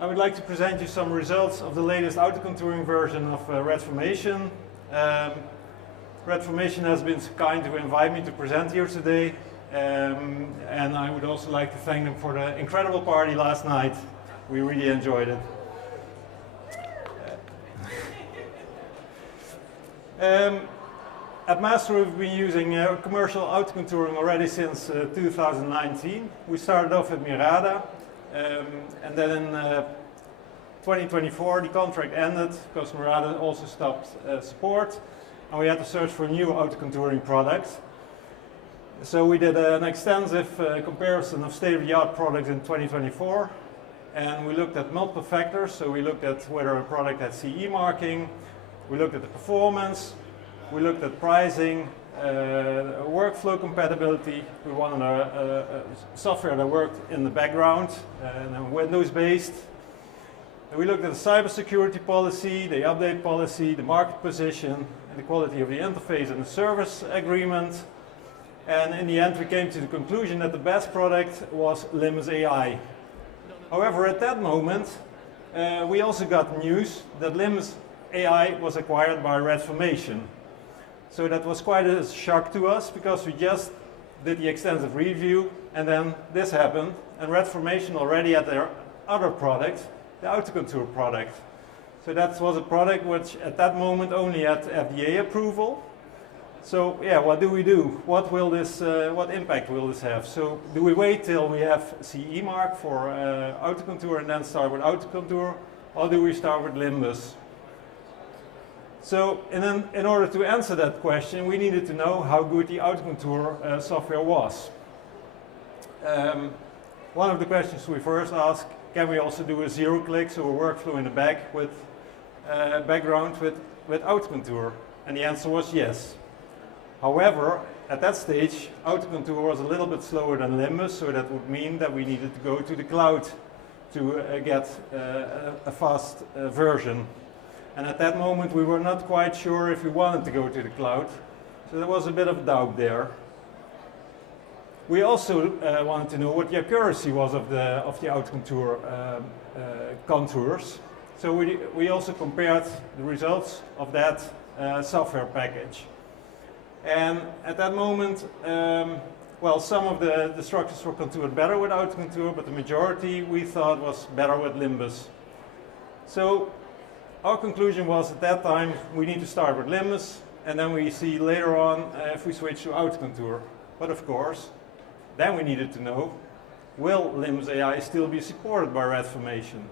I would like to present you some results of the latest auto-contouring version of Redformation. Redformation has been so kind to invite me to present here today, and I would also like to thank them for the incredible party last night. We really enjoyed it. At MAASTRO we've been using commercial auto-contouring already since 2019. We started off with Mirada, and then in 2024 the contract ended because Mirada also stopped support, and we had to search for new auto-contouring products. So we did an extensive comparison of state-of-the-art products in 2024, and we looked at multiple factors. So we looked at whether a product had CE marking, we looked at the performance, we looked at pricing, workflow compatibility. We wanted a software that worked in the background and Windows-based. We looked at the cybersecurity policy, the update policy, the market position, and the quality of the interface and the service agreement. And in the end, we came to the conclusion that the best product was Limbus AI. However, at that moment, we also got news that Limbus AI was acquired by Redformation. So that was quite a shock to us, because we just did the extensive review and then this happened, and Redformation already had their other product, the AutoContour product. So that was a product which at that moment only had FDA approval. So yeah, what do we do? What will this, what impact will this have? So do we wait till we have CE mark for AutoContour and then start with AutoContour, or do we start with Limbus? So in order to answer that question, we needed to know how good the AutoContour software was. One of the questions we first asked, can we also do a zero-click, so a workflow in the back with background with AutoContour? And the answer was yes. However, at that stage, AutoContour was a little bit slower than Limbus, so that would mean that we needed to go to the cloud to get a fast version. And at that moment, we were not quite sure if we wanted to go to the cloud, so there was a bit of doubt there. We also wanted to know what the accuracy was of the AutoContour contours. So we also compared the results of that software package. And at that moment, well, some of the structures were contoured better with AutoContour, but the majority we thought was better with Limbus. So our conclusion was at that time we need to start with Limbus, and then we see later on if we switch to AutoContour. But of course, then we needed to know, will Limbus AI still be supported by Redformation?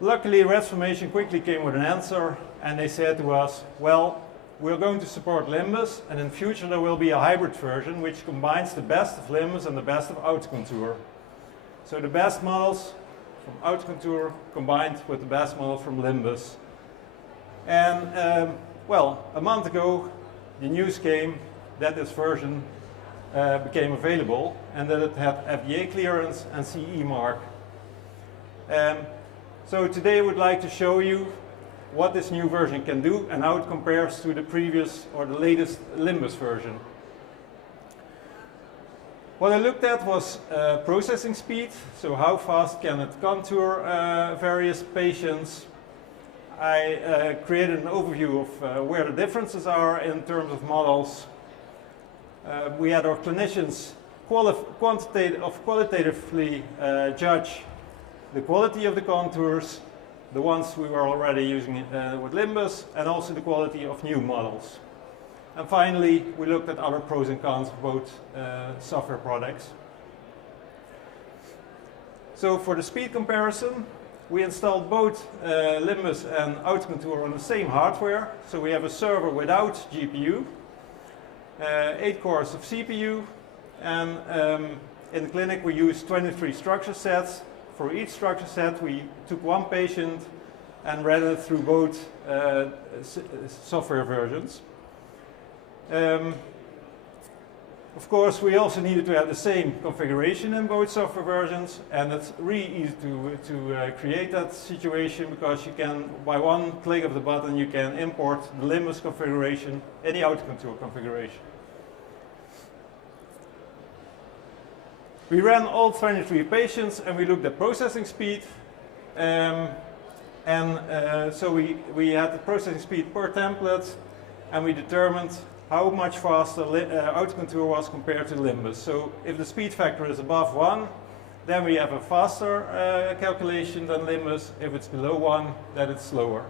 Luckily, Redformation quickly came with an answer, and they said to us, well, we're going to support Limbus, and in future there will be a hybrid version which combines the best of Limbus and the best of AutoContour. So the best models from AutoContour combined with the best model from Limbus. And well, a month ago the news came that this version became available and that it had FDA clearance and CE mark. So today I would like to show you what this new version can do and how it compares to the previous or the latest Limbus version. What I looked at was processing speed, so how fast can it contour various patients. I created an overview of where the differences are in terms of models. We had our clinicians qualitatively judge the quality of the contours, the ones we were already using with Limbus, and also the quality of new models. And finally, we looked at other pros and cons of both software products. So for the speed comparison, we installed both Limbus and AutoContour on the same hardware. So we have a server without GPU, 8 cores of CPU, and in the clinic we used 23 structure sets. For each structure set, we took one patient and ran it through both software versions. Of course, we also needed to have the same configuration in both software versions, and it's really easy to create that situation, because you can, by one click of the button, you can import the Limbus configuration in the AutoContour configuration. We ran all 23 patients and we looked at processing speed. So we had the processing speed per template, and we determined how much faster AutoContour was compared to Limbus. So if the speed factor is above 1, then we have a faster calculation than Limbus. If it's below 1, then it's slower.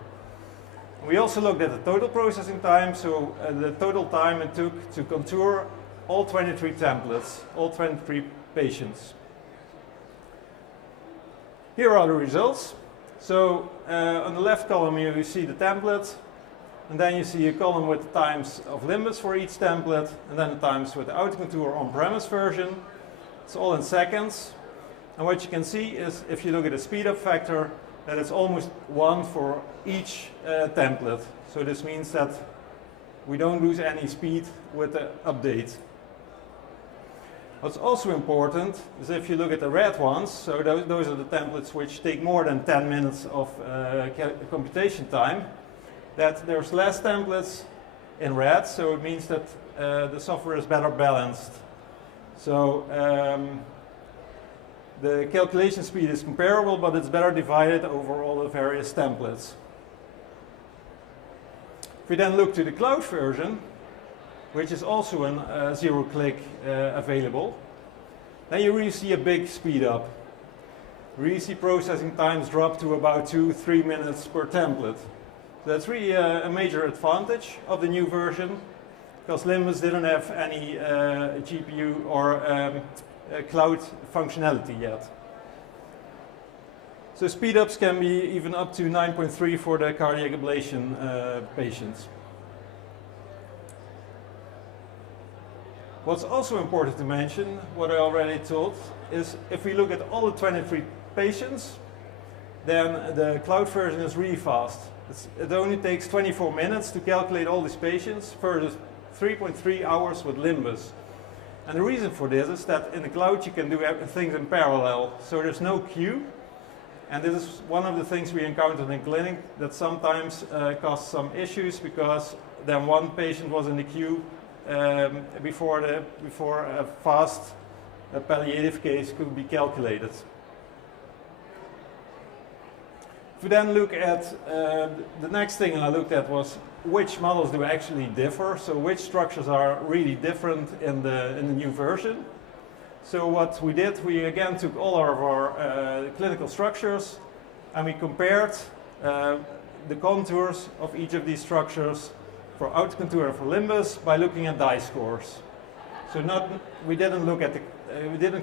We also looked at the total processing time, so the total time it took to contour all 23 templates, all 23 patients. Here are the results. So on the left column here you see the template, and then you see a column with the times of Limbus for each template, and then the times with the AutoContour on-premise version. It's all in seconds. And what you can see is, if you look at the speed up factor, that it's almost 1 for each template. So this means that we don't lose any speed with the update. What's also important is if you look at the red ones, so those are the templates which take more than 10 minutes of computation time, that there's less templates in red, so it means that the software is better balanced. So the calculation speed is comparable, but it's better divided over all the various templates. If we then look to the cloud version, which is also a zero-click available, then you really see a big speed up. You really see processing times drop to about 2-3 minutes per template. So that's really a major advantage of the new version, because Limbus didn't have any GPU or cloud functionality yet. So speed ups can be even up to 9.3 for the cardiac ablation patients. What's also important to mention, what I already told, is if we look at all the 23 patients, then the cloud version is really fast. It only takes 24 minutes to calculate all these patients versus 3.3 hours with Limbus. And the reason for this is that in the cloud you can do things in parallel, so there's no queue. And this is one of the things we encountered in clinic that sometimes caused some issues, because then one patient was in the queue before a fast palliative case could be calculated. If we then look at the next thing I looked at was which models do actually differ, so which structures are really different in the new version. So what we did, we again took all of our clinical structures and we compared the contours of each of these structures for AutoContour and for Limbus by looking at die scores. So we didn't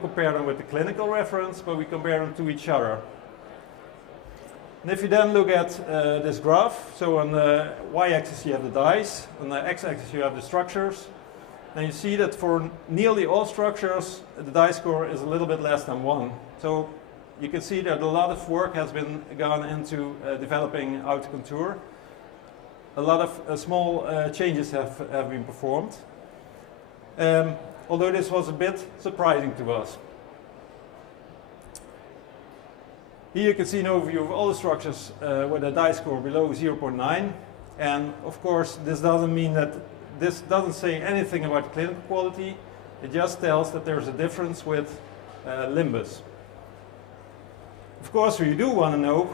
compare them with the clinical reference, but we compared them to each other. And if you then look at this graph, so on the y-axis you have the dies, on the x-axis you have the structures, and you see that for nearly all structures the die score is a little bit less than 1. So you can see that a lot of work has been gone into developing AutoContour. A lot of small changes have been performed, although this was a bit surprising to us. Here you can see an overview of all the structures with a die score below 0.9, and of course this doesn't mean that this doesn't say anything about clinical quality. It just tells that there's a difference with Limbus. Of course, we do want to know,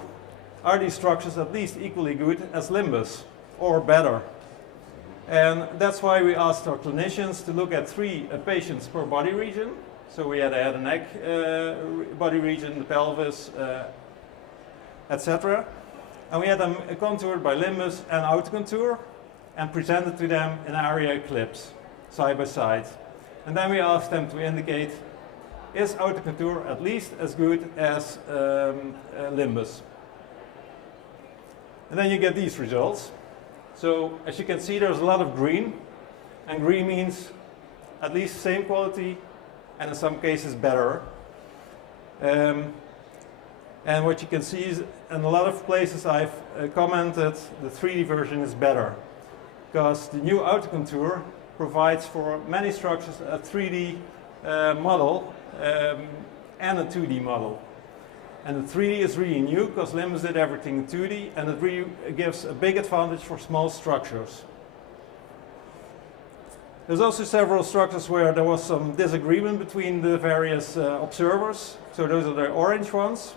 are these structures at least equally good as Limbus or better? And that's why we asked our clinicians to look at 3 patients per body region. So we had a head and neck body region, the pelvis, etc. And we had them contoured by Limbus and AutoContour and presented to them in area clips, side by side. And then we asked them to indicate, is AutoContour at least as good as Limbus? And then you get these results. So as you can see, there's a lot of green, and green means at least same quality, and in some cases better. And what you can see is in a lot of places I've commented the 3D version is better, because the new AutoContour provides for many structures a 3D model and a 2D model. And the 3D is really new because Limbus did everything in 2D, and it really gives a big advantage for small structures. There's also several structures where there was some disagreement between the various observers. So those are the orange ones.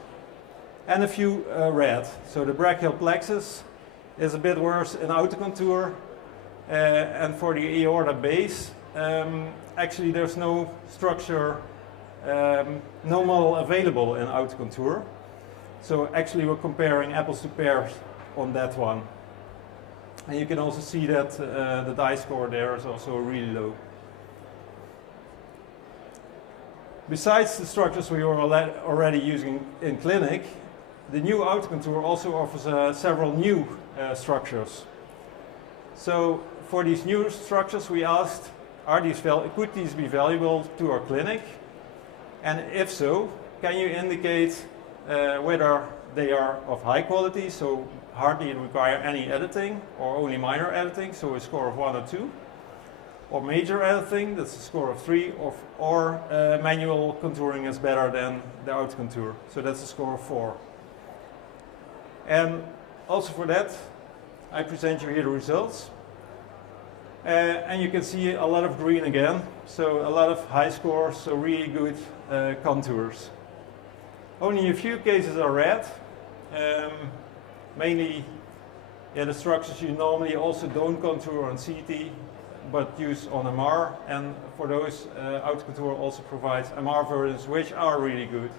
And a few red. So the brachial plexus is a bit worse in AutoContour. And for the aorta base, actually there's no structure, no model available in AutoContour. So actually we're comparing apples to pears on that one. And you can also see that the dye score there is also really low. Besides the structures we were already using in clinic, the new AutoContour also offers several new structures. So for these new structures we asked, could these be valuable to our clinic? And if so, can you indicate whether they are of high quality, so hardly require any editing, or only minor editing, so a score of 1 or 2, or major editing, that's a score of 3, or manual contouring is better than the AutoContour, so that's a score of 4. And also for that, I present you here the results. And you can see a lot of green again, so a lot of high scores, so really good contours. Only a few cases are red, mainly the structures you normally also don't contour on CT, but use on MR, and for those AutoContour also provides MR versions which are really good.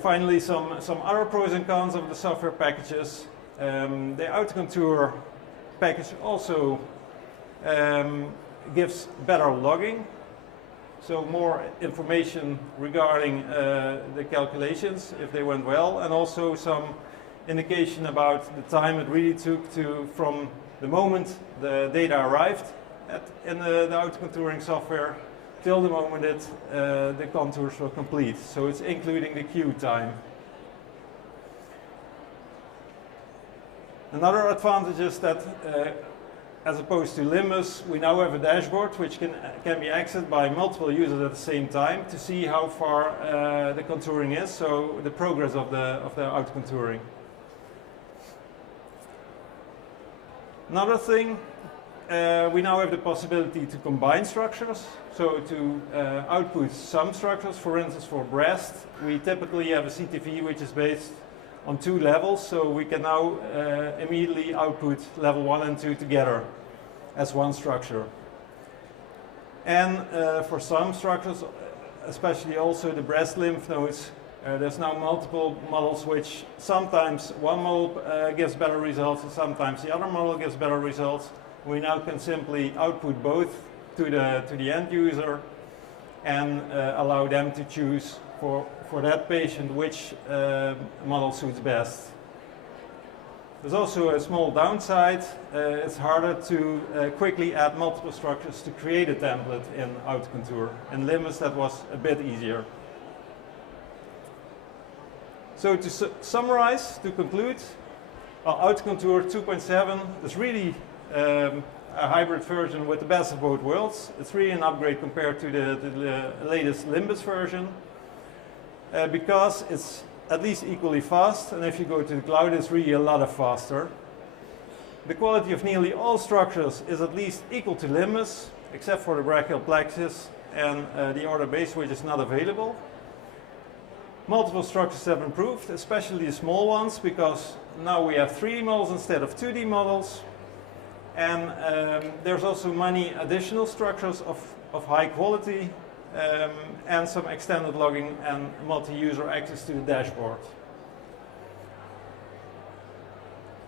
Finally some other pros and cons of the software packages. The AutoContour package also gives better logging, so more information regarding the calculations if they went well, and also some indication about the time it really took from the moment the data arrived in the AutoContouring software till the moment that the contours were complete. So it's including the queue time. Another advantage is that as opposed to Limbus, we now have a dashboard which can be accessed by multiple users at the same time to see how far the contouring is, so the progress of the AutoContouring. Another thing, we now have the possibility to combine structures, so to output some structures. For instance, for breast, we typically have a CTV which is based on 2 levels, so we can now immediately output level 1 and 2 together as one structure. And for some structures, especially also the breast lymph nodes, there's now multiple models which sometimes one model gives better results and sometimes the other model gives better results. We now can simply output both to the end user and allow them to choose for that patient which model suits best. There's also a small downside. It's harder to quickly add multiple structures to create a template in AutoContour. In Limbus that was a bit easier. So to summarize, to conclude, AutoContour 2.7 is really a hybrid version with the best of both worlds. It's really an upgrade compared to the latest Limbus version because it's at least equally fast, and if you go to the cloud it's really a lot faster. The quality of nearly all structures is at least equal to Limbus, except for the brachial plexus and the aorta base, which is not available. Multiple structures have improved, especially the small ones, because now we have 3D models instead of 2D models. And there's also many additional structures of high quality and some extended logging and multi-user access to the dashboard.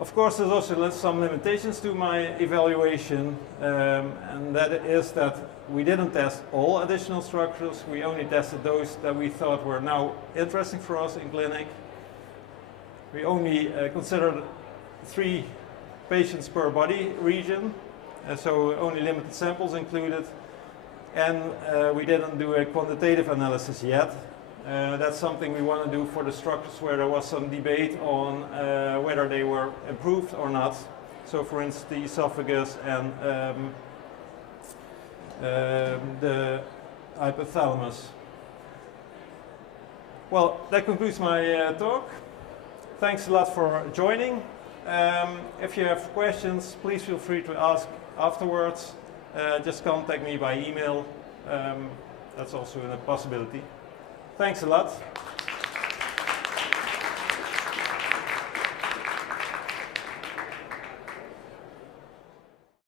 Of course, there's also some limitations to my evaluation, and that is that we didn't test all additional structures. We only tested those that we thought were now interesting for us in clinic. We only considered 3 patients per body region, so only limited samples included. And we didn't do a quantitative analysis yet. That's something we want to do for the structures where there was some debate on whether they were improved or not. So for instance, the esophagus and the hypothalamus. Well, that concludes my talk. Thanks a lot for joining. If you have questions, please feel free to ask afterwards. Just contact me by email. That's also a possibility. Thanks a lot.